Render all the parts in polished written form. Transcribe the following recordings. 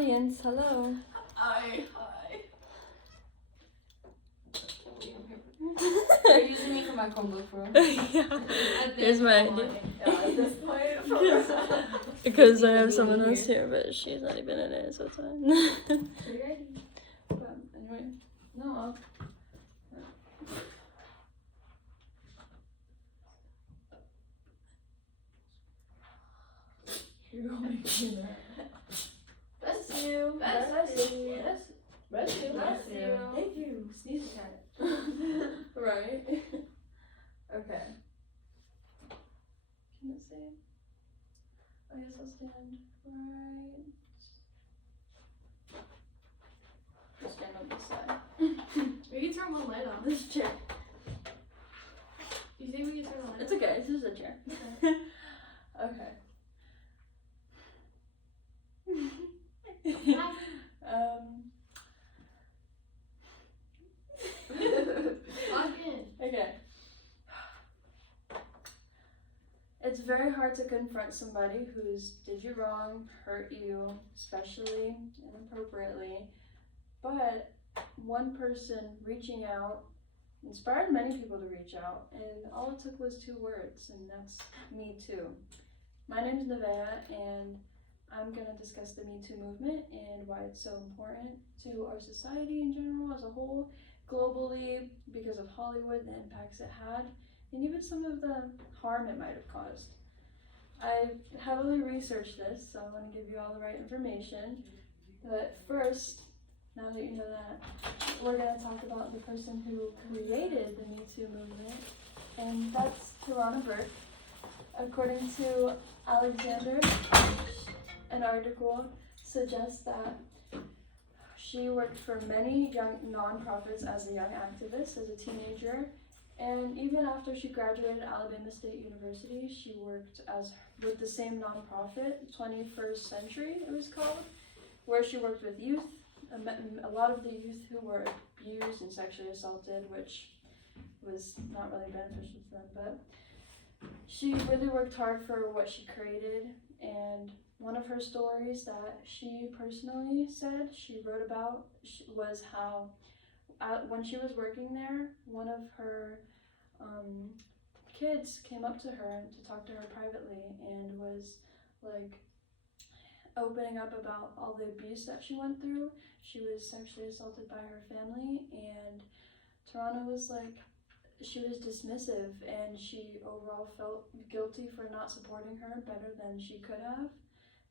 audience. Hello. Hi. You're using me for my Chromebook, bro. Yeah. Here's my idea. At this point, Because I have someone else here, but she's not even in it, so it's fine. But anyway, no. You're going to do that. Bless you. Bless you. Bless you. Bless you. Thank you. Sneeze attack. Right. Okay. Can it say? I guess I'll stand right. I'll stand on this side. We can turn one light on. This chair. You think we can turn one light It's on? okay. It's just a chair. Okay. Log in. Okay. It's very hard to confront somebody who's did you wrong, hurt you, especially inappropriately. But one person reaching out inspired many people to reach out, and all it took was 2 words, and that's Me Too. My name is Nevaeh, and I'm going to discuss the Me Too movement and why it's so important to our society in general as a whole, globally, because of Hollywood, the impacts it had, and even some of the harm it might have caused. I heavily researched this, so I want to give you all the right information. But first, now that you know that, we're going to talk about the person who created the Me Too movement, and that's Tarana Burke. According to Alexander, an article suggests that she worked for many young nonprofits as a young activist, as a teenager, and even after she graduated Alabama State University, she worked with the same nonprofit, 21st Century it was called, where she worked with youth, a lot of the youth who were abused and sexually assaulted, which was not really beneficial to them, but she really worked hard for what she created. And one of her stories that she personally said she wrote about was how when she was working there, one of her kids came up to her to talk to her privately and was like opening up about all the abuse that she went through. She was sexually assaulted by her family, and Tarana was like, she was dismissive, and she overall felt guilty for not supporting her better than she could have.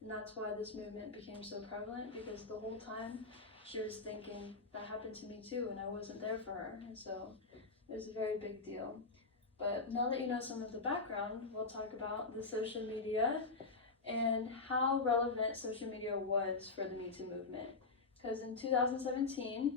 And that's why this movement became so prevalent, because the whole time she was thinking, that happened to me too, and I wasn't there for her. And so it was a very big deal. But now that you know some of the background, we'll talk about the social media and how relevant social media was for the Me Too movement. Because in 2017,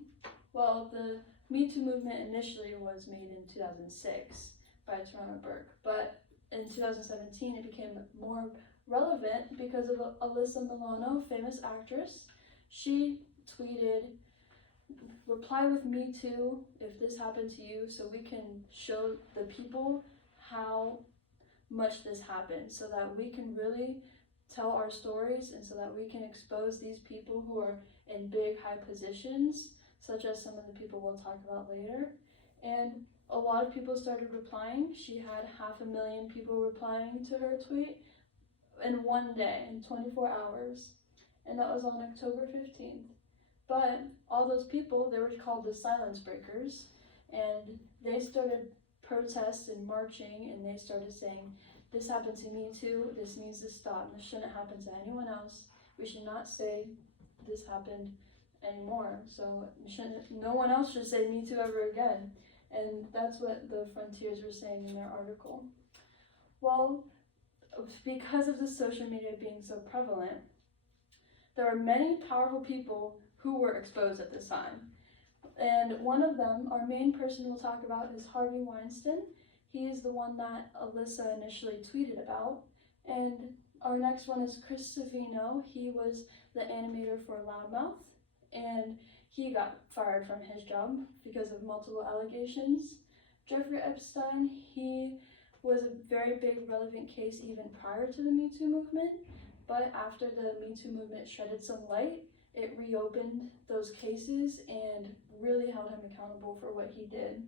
well, the Me Too movement initially was made in 2006 by Tarana Burke, but in 2017 it became more relevant because of Alyssa Milano, famous actress. She tweeted, "Reply with Me Too if this happened to you, so we can show the people how much this happened, so that we can really tell our stories, and so that we can expose these people who are in big high positions, such as some of the people we'll talk about later." And a lot of people started replying. She had 500,000 people replying to her tweet in one day, in 24 hours. And that was on October 15th. But all those people, they were called the Silence Breakers, and they started protests and marching, and they started saying, "This happened to me too, this needs to stop, this shouldn't happen to anyone else. We should not say this happened anymore, so no one else should say Me Too ever again." And that's what the Frontiers were saying in their article. Well, because of the social media being so prevalent, there are many powerful people who were exposed at this time. And one of them, our main person we'll talk about, is Harvey Weinstein. He is the one that Alyssa initially tweeted about. And our next one is Chris Savino. He was the animator for Loudmouth, and he got fired from his job because of multiple allegations. Jeffrey Epstein, he was a very big relevant case even prior to the Me Too movement, but after the Me Too movement shedded some light, it reopened those cases and really held him accountable for what he did.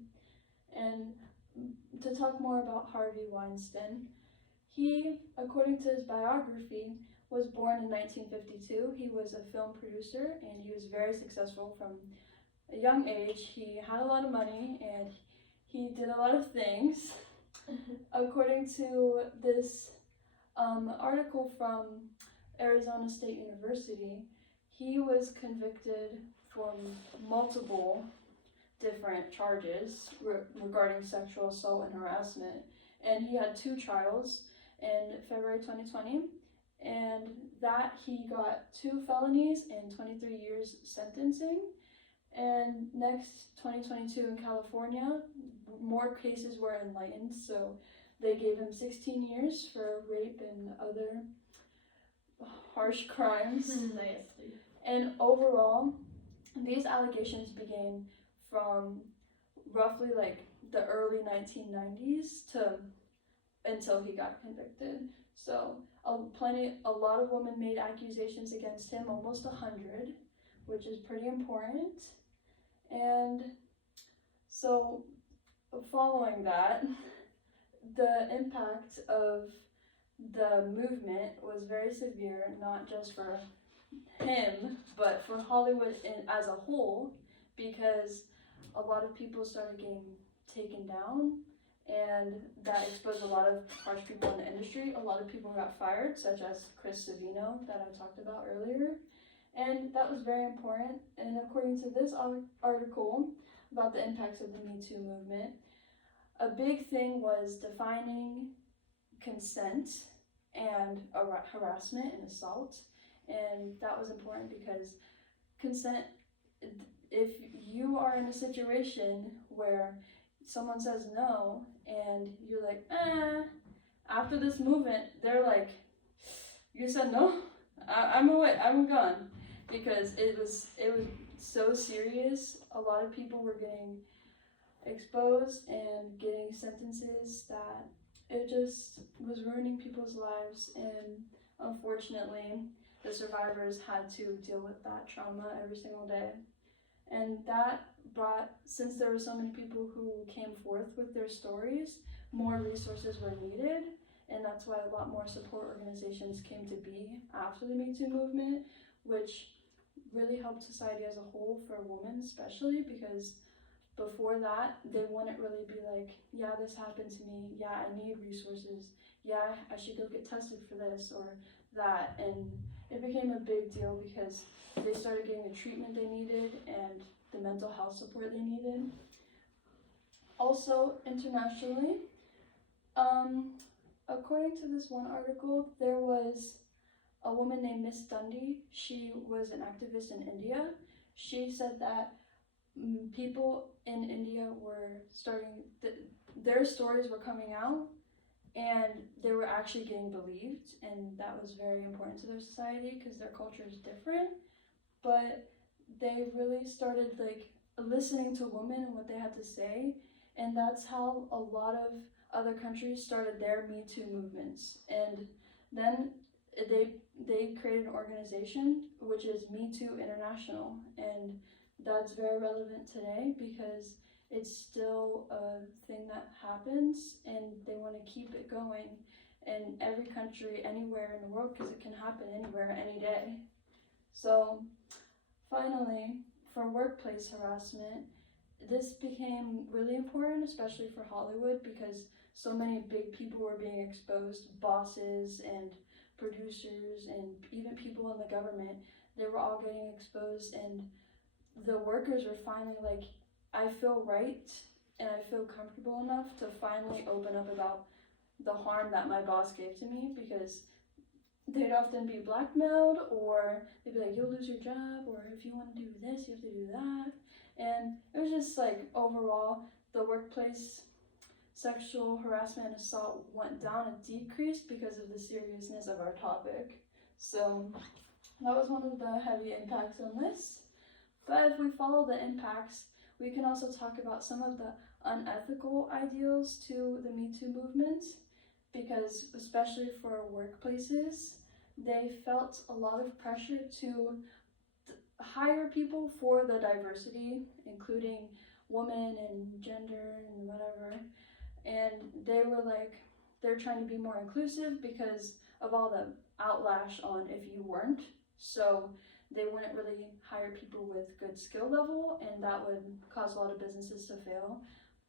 And to talk more about Harvey Weinstein, he, according to his biography, was born in 1952. He was a film producer and he was very successful from a young age. He had a lot of money and he did a lot of things. According to this article from Arizona State University, he was convicted for multiple different charges regarding sexual assault and harassment, and he had 2 trials in February 2020, and that he got 2 felonies and 23 years sentencing. And next, 2022 in California, more cases were enlightened, so they gave him 16 years for rape and other harsh crimes. Nasty. And overall, these allegations began from roughly like the early 1990s to until he got convicted. So a lot of women made accusations against him, almost 100, which is pretty important. And so following that, the impact of the movement was very severe, not just for him, but for Hollywood as a whole, because a lot of people started getting taken down, and that exposed a lot of harsh people in the industry. A lot of people got fired, such as Chris Savino that I talked about earlier, and that was very important. And according to this article about the impacts of the Me Too movement, a big thing was defining consent and harassment and assault. And that was important because consent, if you are in a situation where someone says no and you're like, after this movement, they're like, you said no? I'm away, I'm gone. Because it was so serious. A lot of people were getting exposed and getting sentences that it just was ruining people's lives, and unfortunately the survivors had to deal with that trauma every single day. And that brought, since there were so many people who came forth with their stories, more resources were needed, and that's why a lot more support organizations came to be after the Me Too movement, which really helped society as a whole, for women especially, because before that, they wouldn't really be like, yeah, this happened to me, yeah, I need resources, yeah, I should go get tested for this or that. And it became a big deal because they started getting the treatment they needed and the mental health support they needed. Also, internationally, according to this one article, there was a woman named Miss Dundee. She was an activist in India. She said that people in India were starting, their stories were coming out and they were actually getting believed, and that was very important to their society because their culture is different. But they really started like listening to women and what they had to say, and that's how a lot of other countries started their Me Too movements. And then they created an organization which is Me Too International, and that's very relevant today because it's still a thing that happens and they want to keep it going in every country, anywhere in the world, because it can happen anywhere, any day. So finally, for workplace harassment, this became really important, especially for Hollywood, because so many big people were being exposed, bosses and producers and even people in the government. They were all getting exposed, and the workers were finally like, I feel right and I feel comfortable enough to finally open up about the harm that my boss gave to me, because they'd often be blackmailed, or they'd be like, you'll lose your job, or if you want to do this, you have to do that. And it was just like, overall, the workplace sexual harassment and assault went down and decreased because of the seriousness of our topic. So that was one of the heavy impacts on this. But if we follow the impacts, we can also talk about some of the unethical ideals to the Me Too movement, because especially for workplaces, they felt a lot of pressure to hire people for the diversity, including women and gender and whatever. And they were like, they're trying to be more inclusive because of all the outlash on if you weren't. So they wouldn't really hire people with good skill level, and that would cause a lot of businesses to fail.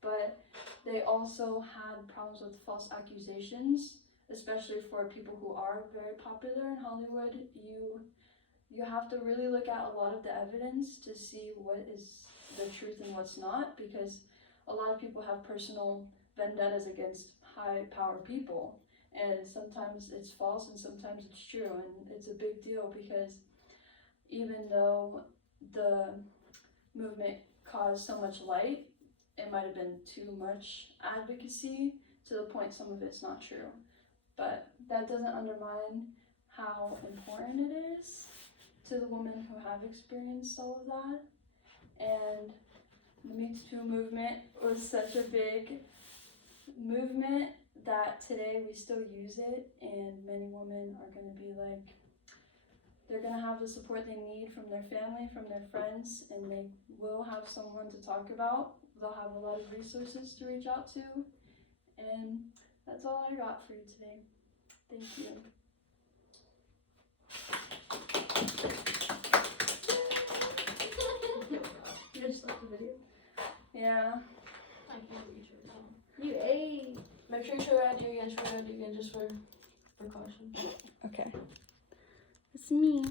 But they also had problems with false accusations, especially for people who are very popular in Hollywood. You have to really look at a lot of the evidence to see what is the truth and what's not, because a lot of people have personal vendettas against high power people, and sometimes it's false and sometimes it's true, and it's a big deal because even though the movement caused so much light, it might have been too much advocacy to the point some of it's not true. But that doesn't undermine how important it is to the women who have experienced all of that. And the Me Too movement was such a big movement that today we still use it, and many women are going to be like, they're going to have the support they need from their family, from their friends, and they will have someone to talk about. They'll have a lot of resources to reach out to, and that's all I got for you today. Thank you. You just left the video. Yeah. I can't reach it now. You ate. Make sure you show what I do again, just for caution. Okay. It's me.